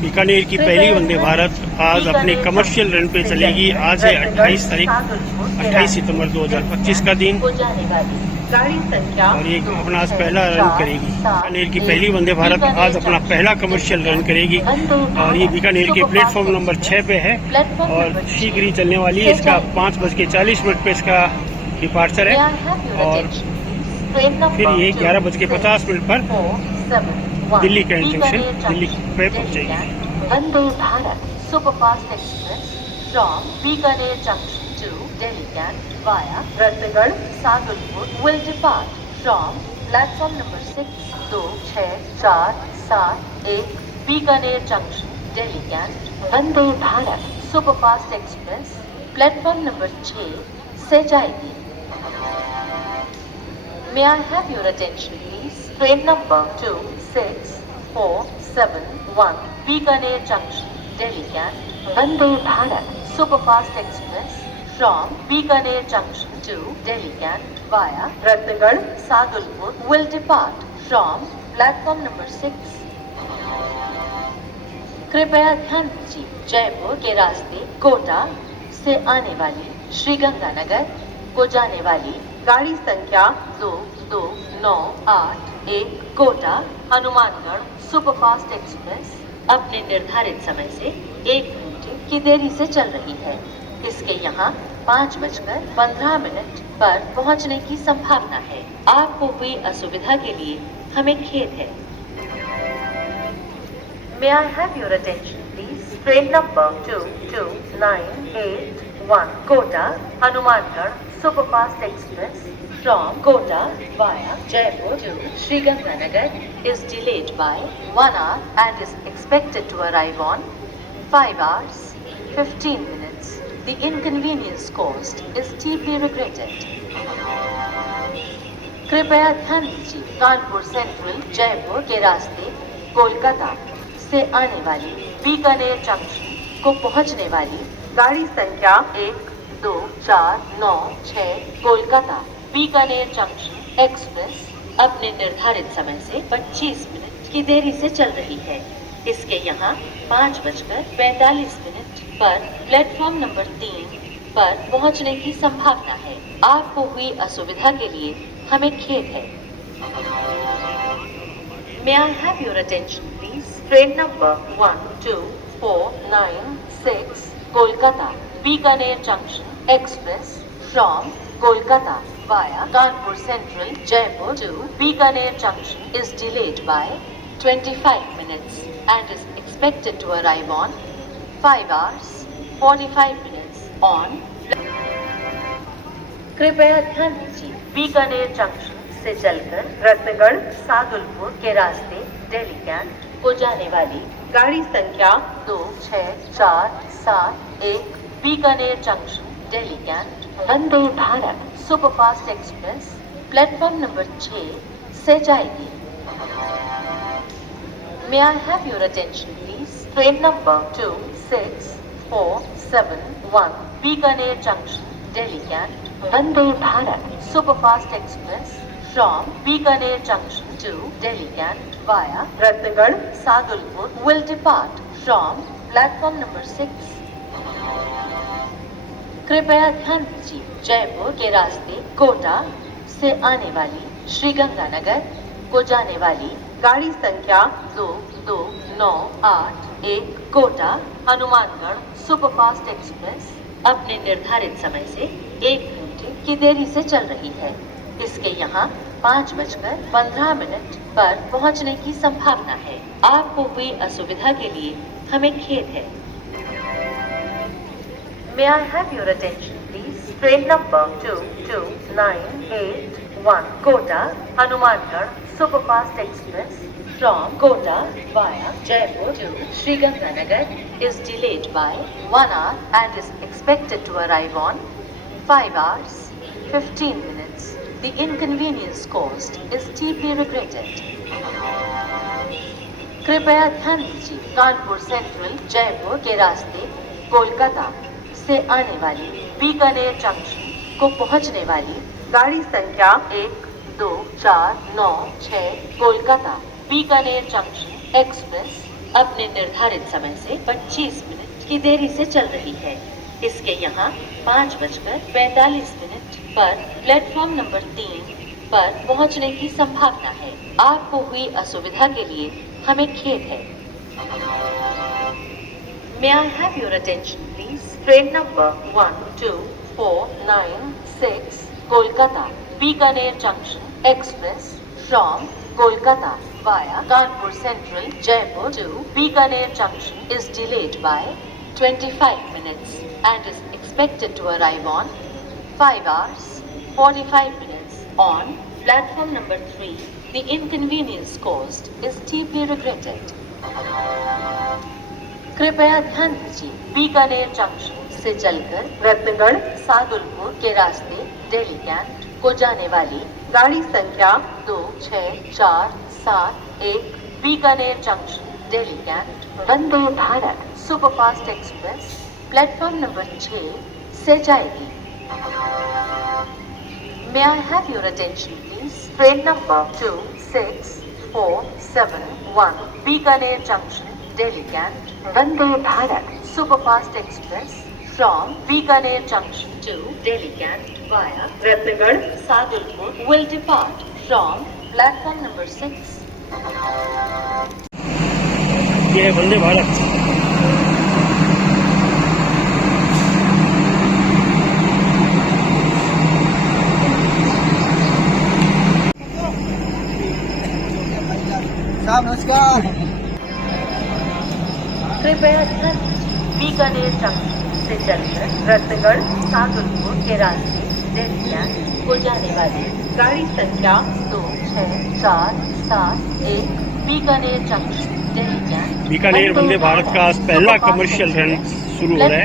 बीकानेर की पहली वंदे भारत आज अपने कमर्शियल रन पे चलेगी। आज है 28 तारीख 28 सितंबर 2025 का दिन और ये अपना आज पहला रन करेगी। बीकानेर की पहली वंदे भारत आज अपना पहला कमर्शियल रन करेगी और ये बीकानेर के प्लेटफॉर्म नंबर 6 पे है और शीघ्र ही चलने वाली है। इसका 5:40 पे इसका डिपार्चर है और फिर ये 11:50 पर दिल्ली का जंक्शन दिल्ली पे पहुंचेगी। Vande Bharat superfast express from Bikaner junction to Delhi cantt via Ratangarh Sadulpur will depart from platform number 6 2 6 4 7 1 Bikaner junction Delhi cantt. Vande Bharat superfast express platform number 6 से जाएगी। May I have your attention please? Train number 26471 Bikaner Junction, Delhi Cant. Vande Bharat Superfast Express from Bikaner Junction to Delhi Cant via Ratnagar Sadulpur will depart from platform number 6. कृपया ध्यान दीजिए, जयपुर के रास्ते कोटा से आने वाली श्री गंगानगर को जाने वाली गाड़ी संख्या 22981 कोटा हनुमानगढ़ सुपरफास्ट एक्सप्रेस अपने निर्धारित समय से 1 घंटे की देरी से चल रही है। इसके यहाँ 5:15 पर पहुँचने की संभावना है। आपको हुई असुविधा के लिए हमें खेद है। May I have your attention please? Train number 22981 Kota Hanumangarh Superfast Express from Kota via Jaipur to Sri Ganganagar is delayed by 1 hour and is expected to arrive on 5 hours 15 minutes. The inconvenience caused is deeply regretted. कृपया ध्यान दीजिए, Kanpur central Jaipur के रास्ते कोलकाता से आने वाली Bikaner junction को पहुंचने वाली गाड़ी संख्या 12496 कोलकाता बीकानेर जंक्शन एक्सप्रेस अपने निर्धारित समय से 25 मिनट की देरी से चल रही है। इसके यहाँ 5:45 पर प्लेटफॉर्म नंबर 3 पर पहुंचने की संभावना है। आपको हुई असुविधा के लिए हमें खेद है। May I have your attention please? Train number 12496 Kolkata Bikaner Junction Express from Kolkata via Kanpur Central Jaipur to Bikaner Junction is delayed by 25 minutes and is expected to arrive on 5 hours 45 minutes on कृपया ध्यान दीजिए, Bikaner junction से चलकर रतनगढ़ सादुलपुर के रास्ते Delhi cantt को जाने वाली गाड़ी संख्या 26471 Bikaner junction Delhi cantt Vande Bharat superfast express platform number 6 से जाएगी। May I have your attention please? Train number 26471 Bikaner junction Delhi cantt Vande Bharat superfast express from Bikaner Junction to Delhi Cant via Ratnagar Sadulpur will depart from platform number 6. कृपया ध्यान दीजिए, जयपुर के रास्ते कोटा से आने वाली श्री गंगानगर को जाने वाली गाड़ी संख्या 22981 कोटा हनुमानगढ़ सुपरफास्ट एक्सप्रेस अपने निर्धारित समय से 1 घंटे की देरी से चल रही है। इसके यहाँ 5:15 पर पहुंचने की संभावना है। आपको हुई असुविधा के लिए हमें खेद है। May I have your attention please? Train number 22981 Kota Hanumangarh Superfast Express from Kota via Jaipur to Sri Ganganagar is delayed by 1 hour and is expected to arrive on 5 hours 15 minutes. The inconvenience caused is deeply regretted. कृपया ध्यान दीजिए, Kanpur central Jaipur के रास्ते कोलकाता से आने वाली Bikaner junction को पहुंचने वाली गाड़ी संख्या 12496 कोलकाता बीकानेर जंक्शन एक्सप्रेस अपने निर्धारित समय से 25 मिनट की देरी से चल रही है। इसके यहाँ 5:45 पर प्लेटफॉर्म नंबर 3 पर पहुँचने की संभावना है। आपको हुई असुविधा के लिए हमें खेद है। May I have your attention, please? Train number 12496 Kolkata Bikaner Junction Express from Kolkata via Kanpur Central, Jaipur to Bikaner Junction is delayed by 25 minutes and is expected to arrive on 5 hours 45 minutes on platform number 3. The inconvenience caused is deeply regretted. कृपया ध्यान दीजिए, Bikaner junction से चलकर रत्नगढ़ सादुलपुर के रास्ते Delhi cantt को जाने वाली गाड़ी संख्या 26471 Bikaner junction Delhi cantt Vande Bharat superfast express platform number 6 से जाएगी। May I have your attention, please? Train number 26471 Bikaner junction Delhi Cant Vande Bharat Superfast Express from Bikaner Junction to Delhi Cant via Ratnagar Sadulpur will depart from platform number 6. ये है वंदे भारत। नमस्कार। कृपया ध्यान दीजिए, Bikaner junction से चलकर रत्नगढ़ सादुलपुर के रास्ते दिल्ली कैंट को जाने वाली गाड़ी संख्या 26471 बीकानेर जंक्शन दिल्ली कैंट बीकानेर वंदे भारत का आज पहला कमर्शियल रन शुरू हो रहा है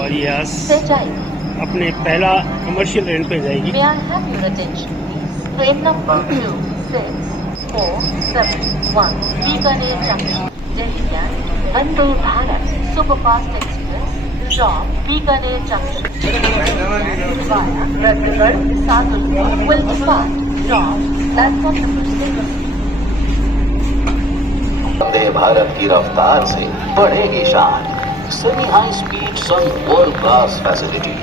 और ये आज से जाएगी। अपने पहला कमर्शियल रन पे जाएगी। May I have your attention, please? Train number 26471 Bikaner junction Delhi cantt Vande Bharat superfast express from Bikaner junction via Ratangarh Sadulpur will depart from platform number 6. Vande Bharat की रफ्तार से बढ़ेगी शान। सेमी हाई स्पीड सन वर्ल्ड क्लास फैसिलिटी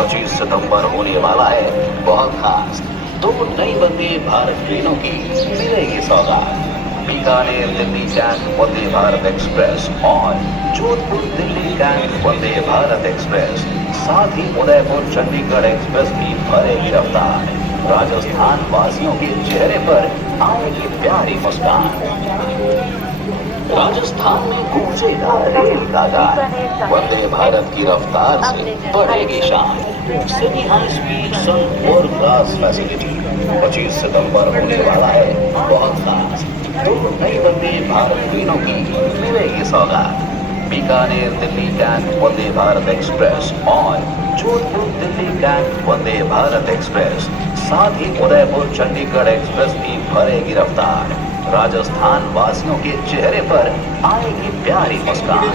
25 सितंबर होने वाला है बहुत खास। 2 नई वंदे भारत ट्रेनों की मिलेगी सौगात। बीकानेर दिल्ली कैंट वंदे भारत एक्सप्रेस और जोधपुर दिल्ली कैंट वंदे भारत एक्सप्रेस, साथ ही उदयपुर चंडीगढ़ एक्सप्रेस की भरेगी रफ्तार। राजस्थान वासियों के चेहरे पर आएगी प्यारी मुस्कान। राजस्थान में गूंजेगा रेल का गान। वंदे भारत की रफ्तार से बढ़ेगी शान। सेमी हाई स्पीड सन वर्ल्ड क्लास फैसिलिटी 25 सितंबर होने वाला है बहुत खास। 2 नई वंदे भारत ट्रेनों की मिलेगी सौगात। बीकानेर दिल्ली कैंट वंदे भारत एक्सप्रेस और जोधपुर दिल्ली कैंट वंदे भारत एक्सप्रेस, साथ ही उदयपुर चंडीगढ़ एक्सप्रेस की भरेगी रफ्तार। राजस्थान वासियों के चेहरे पर आएगी प्यारी मुस्कान।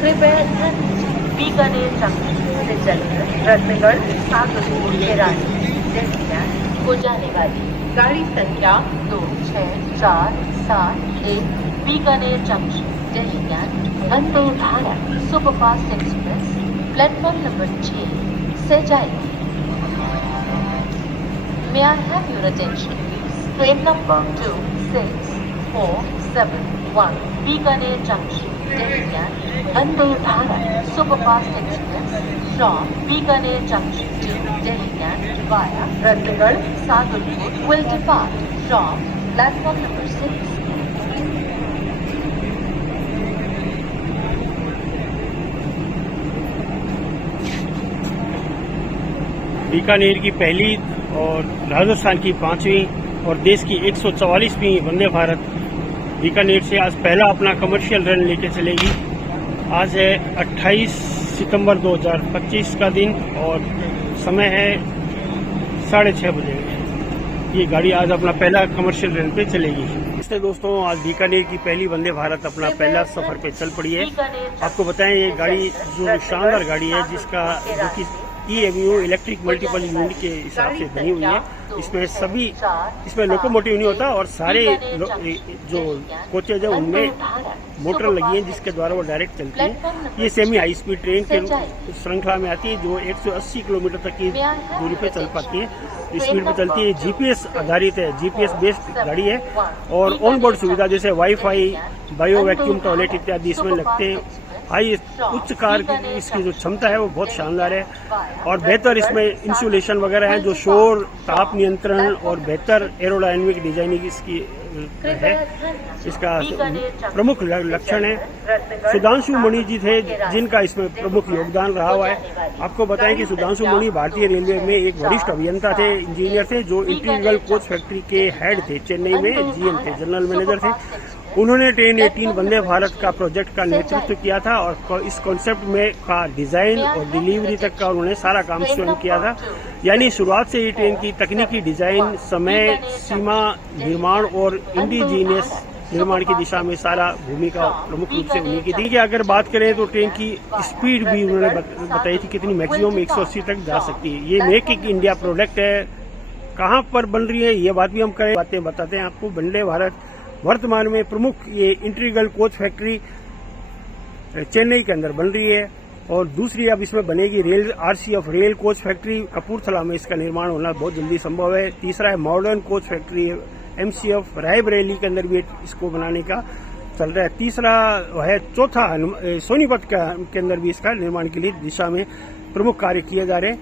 कृपया ध्यान दीजिए, बीकानेर जंक्शन से चलकर रत्नगढ़ सादुलपुर के रास्ते दिल्ली कैंट को जाने वाली गाड़ी संख्या 26471 Bikaner junction Delhi cantt Vande Bharat superfast express platform number 6 से जाएगी। May I have your attention, please? Train number 26471 Bikaner junction Delhi cantt Vande Bharat superfast express from Bikaner junction to Delhi Cant via Ratnagar Sadulpur will depart from platform number 6. Bikaner की पहली और राजस्थान की 5वीं और देश की 144वीं वंदे भारत बीकानेर से आज पहला अपना कमर्शियल रन लेके चलेगी। आज है 28 सितंबर 2025 का दिन और समय है 6:30 बजे। ये गाड़ी आज अपना पहला कमर्शियल रन पे चलेगी। इससे दोस्तों आज बीकानेर की पहली वंदे भारत अपना पहला सफर पे चल पड़ी है। आपको बताएं ये गाड़ी जो शानदार गाड़ी है जिसका जो कि EMU इलेक्ट्रिक मल्टीपल यूनिट के हिसाब से बनी हुई है। इसमें लोकोमोटिव नहीं होता और सारे जो कोचेज है उनमें मोटर लगी है जिसके द्वारा वो डायरेक्ट चलती है। ये सेमी हाई स्पीड ट्रेन के श्रृंखला में आती है जो 180 किलोमीटर तक की दूरी पे चल पाती है, स्पीड पे चलती है। जीपीएस आधारित है, जीपीएस बेस्ड गाड़ी है और ऑन बोर्ड सुविधा जैसे वाईफाई, बायो वैक्यूम टॉयलेट इत्यादि इसमें लगते हैं। हाई उच्च कार की इसकी जो क्षमता है वो बहुत शानदार है और बेहतर इसमें इंसुलेशन वगैरह है जो शोर, ताप नियंत्रण और बेहतर एरोडायनेमिक डिजाइनिंग इसकी है। इसका प्रमुख लक्षण है। सुधांशु मणि जी थे जिनका इसमें प्रमुख योगदान रहा हुआ है। आपको बताएं कि सुधांशु मणि भारतीय रेलवे में एक वरिष्ठ अभियंता थे, इंजीनियर थे जो इंटीग्रल कोच फैक्ट्री के हेड थे, चेन्नई में GM थे, जनरल मैनेजर थे। उन्होंने ट्रेन 18 वंदे भारत का प्रोजेक्ट का नेतृत्व किया था और इस कॉन्सेप्ट में का डिजाइन और डिलीवरी तक का उन्होंने सारा काम स्वयं किया था। यानी शुरुआत से ही ट्रेन की तकनीकी डिजाइन, समय सीमा, निर्माण और इंडिजीनियस निर्माण की दिशा में सारा भूमिका प्रमुख रूप से उन्हीं की थी। अगर बात करें तो ट्रेन की स्पीड भी उन्होंने बताई थी कितनी, मैक्सिमम 180 तक जा सकती है। ये मेक इन इंडिया प्रोडक्ट है। कहाँ पर बन रही है ये बात भी हम करें, बातें बताते हैं आपको। वंदे भारत वर्तमान में प्रमुख ये इंटीग्रल कोच फैक्ट्री चेन्नई के अंदर बन रही है और दूसरी अब इसमें बनेगी rail RCF rail coach factory Kapurthala में, इसका निर्माण होना बहुत जल्दी संभव है। तीसरा है modern coach factory MCF Raebareli के अंदर भी इसको बनाने का चल रहा है। तीसरा है चौथा सोनीपत के अंदर भी इसका निर्माण के लिए दिशा में प्रमुख कार्य किए जा रहे हैं।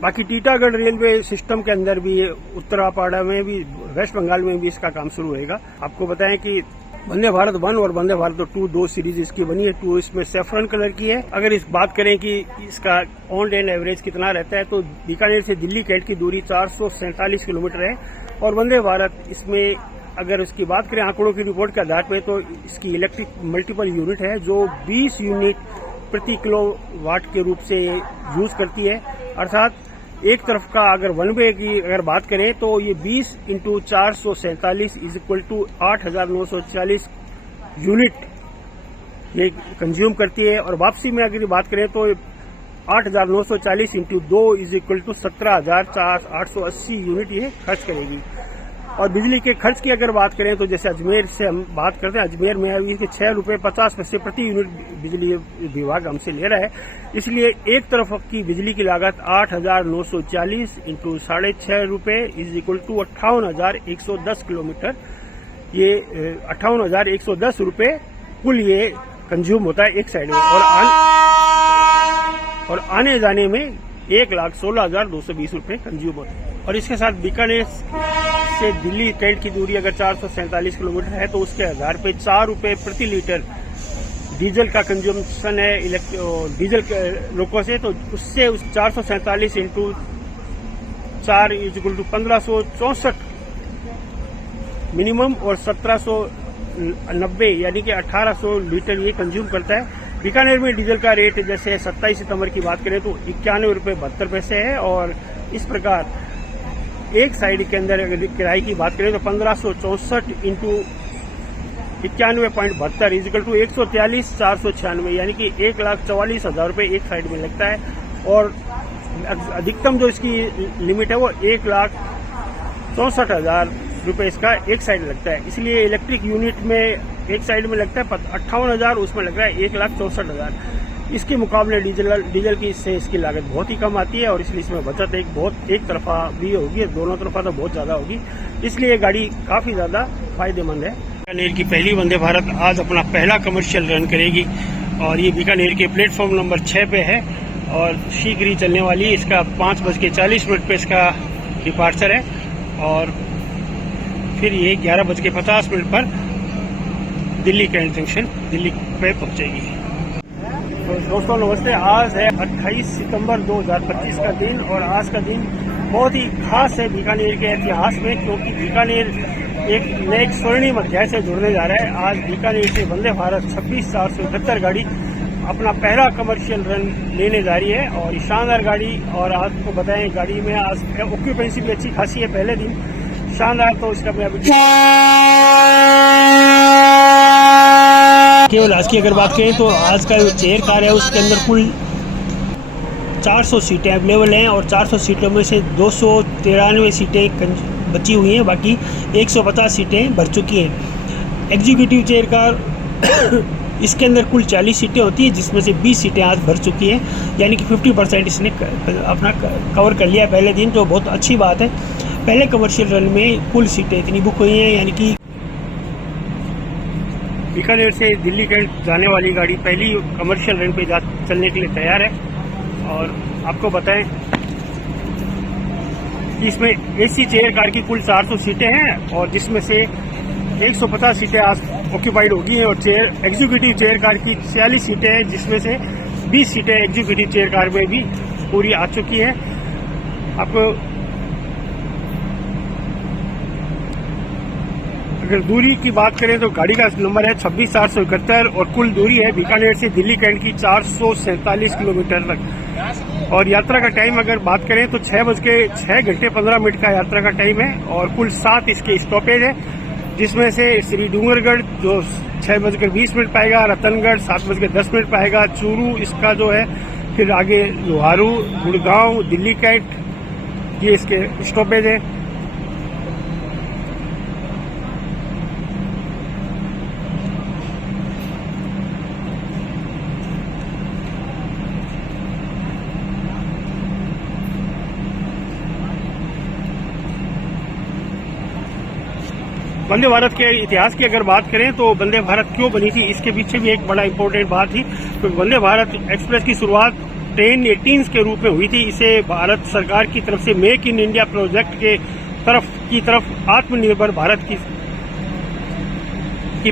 बाकी टीटागढ़ रेलवे सिस्टम के अंदर भी, उत्तरापाड़ा में भी, वेस्ट बंगाल में भी इसका काम शुरू होगा। आपको बताएं कि वंदे भारत 1 और वंदे भारत 2 दो सीरीज इसकी बनी है। 2 इसमें सैफरन कलर की है। अगर इस बात करें कि इसका ऑन एंड एवरेज कितना रहता है तो बीकानेर से दिल्ली कैंट की दूरी 447 किलोमीटर है और वंदे भारत इसमें अगर उसकी बात करें आंकड़ों की रिपोर्ट के आधार पर तो इसकी इलेक्ट्रिक मल्टीपल यूनिट है जो 20 यूनिट प्रति किलोवाट के रूप से यूज करती है। अर्थात एक तरफ का अगर वन वे की अगर बात करें तो ये 20 × 447 इज इक्वल टू 8,940 यूनिट ये कंज्यूम करती है और वापसी में अगर बात करें तो 8,940 × 2 इज इक्वल टू 17,880 यूनिट ये खर्च करेगी। और बिजली के खर्च की अगर बात करें तो जैसे अजमेर से हम बात करते हैं, अजमेर में इसके 6 रुपये 50 पैसे प्रति यूनिट बिजली विभाग हमसे ले रहा है। इसलिए एक तरफ की बिजली की लागत 8,940 × 6.5 रुपये इज इक्वल टू 58,110 किलोमीटर, ये 58,110 रुपये कुल ये कंज्यूम होता है एक साइड में और आने जाने में 1,16,220 रुपये कंज्यूम होता है। और इसके साथ बीकानेर से दिल्ली कैंट की दूरी अगर 447 किलोमीटर है तो उसके आधार पे 4 रुपये प्रति लीटर डीजल का कंज्यूमशन है डीजल लोगों से, तो उससे 447 × 4 इज इक्वल टू 1564 मिनिमम और 1790 यानी कि 1800 लीटर ये कंज्यूम करता है। बीकानेर में डीजल का रेट जैसे 27 सितंबर की बात करें तो 91 रुपये 72 पैसे है और इस प्रकार एक साइड के अंदर अगर किराए की बात करें तो 1564 × 91.72 इज इक्वल टू 143,496 यानी कि 1,44,000 रुपये एक साइड में लगता है और अधिकतम जो इसकी लिमिट है वो 1,64,000 रुपये इसका एक साइड लगता है। इसलिए इलेक्ट्रिक यूनिट में एक साइड में लगता है 58,000, उसमें लग रहा है 1,64,000। इसके मुकाबले डीजल की से इसकी लागत बहुत ही कम आती है और इसलिए इसमें बचत एक तरफा भी होगी, दोनों तरफा तो बहुत ज्यादा होगी। इसलिए ये गाड़ी काफी ज्यादा फायदेमंद है। बीकानेर की पहली वंदे भारत आज अपना पहला कमर्शियल रन करेगी और ये बीकानेर के प्लेटफॉर्म नंबर 6 पे है और शीघ्र ही चलने वाली। इसका 5:40 पे इसका डिपार्चर है और फिर ये 11:50 पर दिल्ली कैंट जंक्शन दिल्ली पे पहुंचेगी। तो दोस्तों नमस्ते, आज है 28 सितंबर 2025 का दिन और आज का दिन बहुत ही खास है बीकानेर के इतिहास में, क्योंकि बीकानेर एक नए स्वर्णिम अध्याय से जुड़ने जा रहा है। आज बीकानेर से वंदे भारत 26,471 गाड़ी अपना पहला कमर्शियल रन लेने जा रही है और शानदार गाड़ी। और आपको बताएं गाड़ी में आज ऑक्यूपेंसी भी अच्छी खासी है, पहले दिन शानदार। तो इसका मैं केवल आज की अगर बात करें तो आज का जो चेयर कार है उसके अंदर कुल 400 सीटें अवेलेबल हैं और 400 सीटों में से 293 सीटें बची हुई हैं, बाकी 150 सीटें भर चुकी हैं। एग्जीक्यूटिव चेयर कार इसके अंदर कुल 40 सीटें होती हैं, जिसमें से 20 सीटें आज भर चुकी हैं, यानी कि 50% इसने अपना कवर कर लिया पहले दिन, तो बहुत अच्छी बात है। पहले कमर्शियल रन में कुल सीटें इतनी बुक हुई हैं, यानी कि बीकानेर से दिल्ली कैंट जाने वाली गाड़ी पहली कमर्शियल रन पे चलने के लिए तैयार है। और आपको बताएं कि इसमें एसी चेयर कार की कुल 400 सीटें हैं और जिसमें से 150 सीटें आज ऑक्यूपाइड होगी हैं और एग्जीक्यूटिव चेयर कार की 46 सीटें हैं, जिसमें से 20 सीटें एग्जीक्यूटिव चेयर कार में भी पूरी आ चुकी हैं। आपको अगर दूरी की बात करें तो गाड़ी का नंबर है 26,471 और कुल दूरी है बीकानेर से दिल्ली कैंट की 447 किलोमीटर तक। और यात्रा का टाइम अगर बात करें तो 6 घंटे 15 मिनट का यात्रा का टाइम है और कुल 7 इसके स्टॉपेज है, जिसमें से श्री डूंगरगढ़ जो 6:20 पाएगा, रतनगढ़ 7:10 पाएगा, चूरू इसका जो है, फिर आगे लोहारू, गुड़गांव, दिल्ली कैंट, ये इसके स्टॉपेज है। वंदे भारत के इतिहास की अगर बात करें तो वंदे भारत क्यों बनी थी, इसके पीछे भी एक बड़ा इंपॉर्टेंट बात थी। तो वंदे भारत एक्सप्रेस की शुरुआत 1018 के रूप में हुई थी। इसे भारत सरकार की तरफ से मेक इन इंडिया प्रोजेक्ट के तरफ आत्मनिर्भर भारत की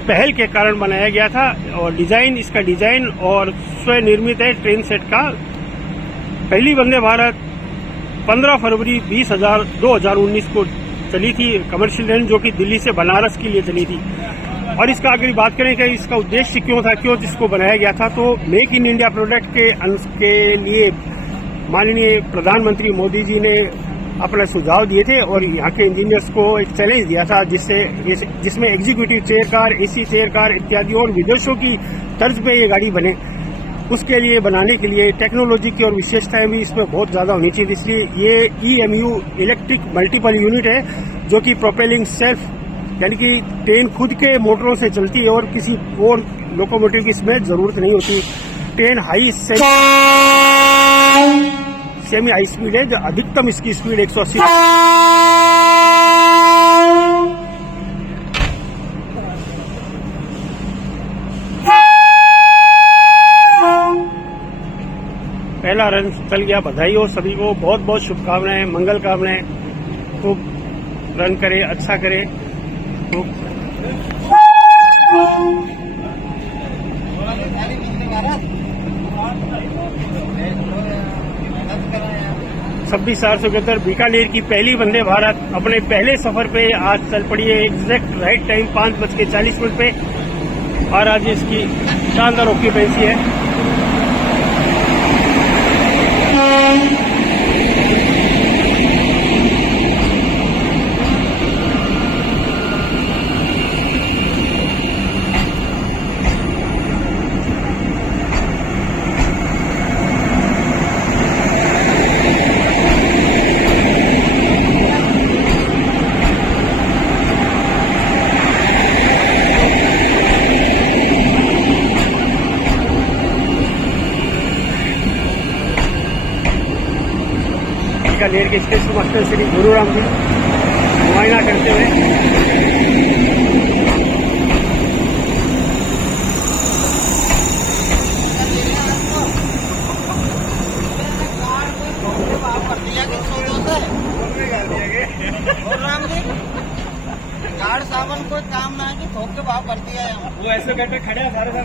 पहल के कारण बनाया गया था। और इसका डिजाइन और स्वनिर्मित है ट्रेन सेट का। पहली वंदे भारत 15 फरवरी 2019 को चली थी कमर्शियल ट्रेन, जो कि दिल्ली से बनारस के लिए चली थी। और इसका अगर बात करें कि इसका उद्देश्य क्यों था, क्यों इसको बनाया गया था, तो मेक इन इंडिया प्रोजेक्ट के लिए माननीय प्रधानमंत्री मोदी जी ने अपना सुझाव दिए थे और यहाँ के इंजीनियर्स को एक चैलेंज दिया था, जिसमें executive chair car, AC chair car इत्यादि और विदेशों की तर्ज पे ये गाड़ी बने। उसके लिए बनाने के लिए टेक्नोलॉजी की और विशेषताएं भी इसमें बहुत ज़्यादा होनी चाहिए, इसलिए ये EMU इलेक्ट्रिक मल्टीपल यूनिट है, जो कि प्रोपेलिंग सेल्फ, यानी कि ट्रेन खुद के मोटरों से चलती है और किसी और लोकोमोटिव की इसमें ज़रूरत नहीं होती। ट्रेन सेमी हाई स्पीड है, जो अधिकतम इसकी स्पीड 180। पहला रन चल गया, बधाई हो सभी को, बहुत बहुत शुभकामनाएं, मंगल कामनाएं। खूब रन करें, अच्छा करें। तो 26,471 बीकानेर की पहली वंदे भारत अपने पहले सफर पे आज चल पड़ी है। एग्जैक्ट राइट टाइम 5:40 पे और आज इसकी शानदार ऑक्यूपेंसी है। बीकानेर के स्टेशन मास्टर श्री गुरुराम जी मुआयना करते हुए गाड़ सावन कोई काम ना है कि थोक के भाव कर दिया है। वो ऐसे बैठे खड़े हैं सारे साथ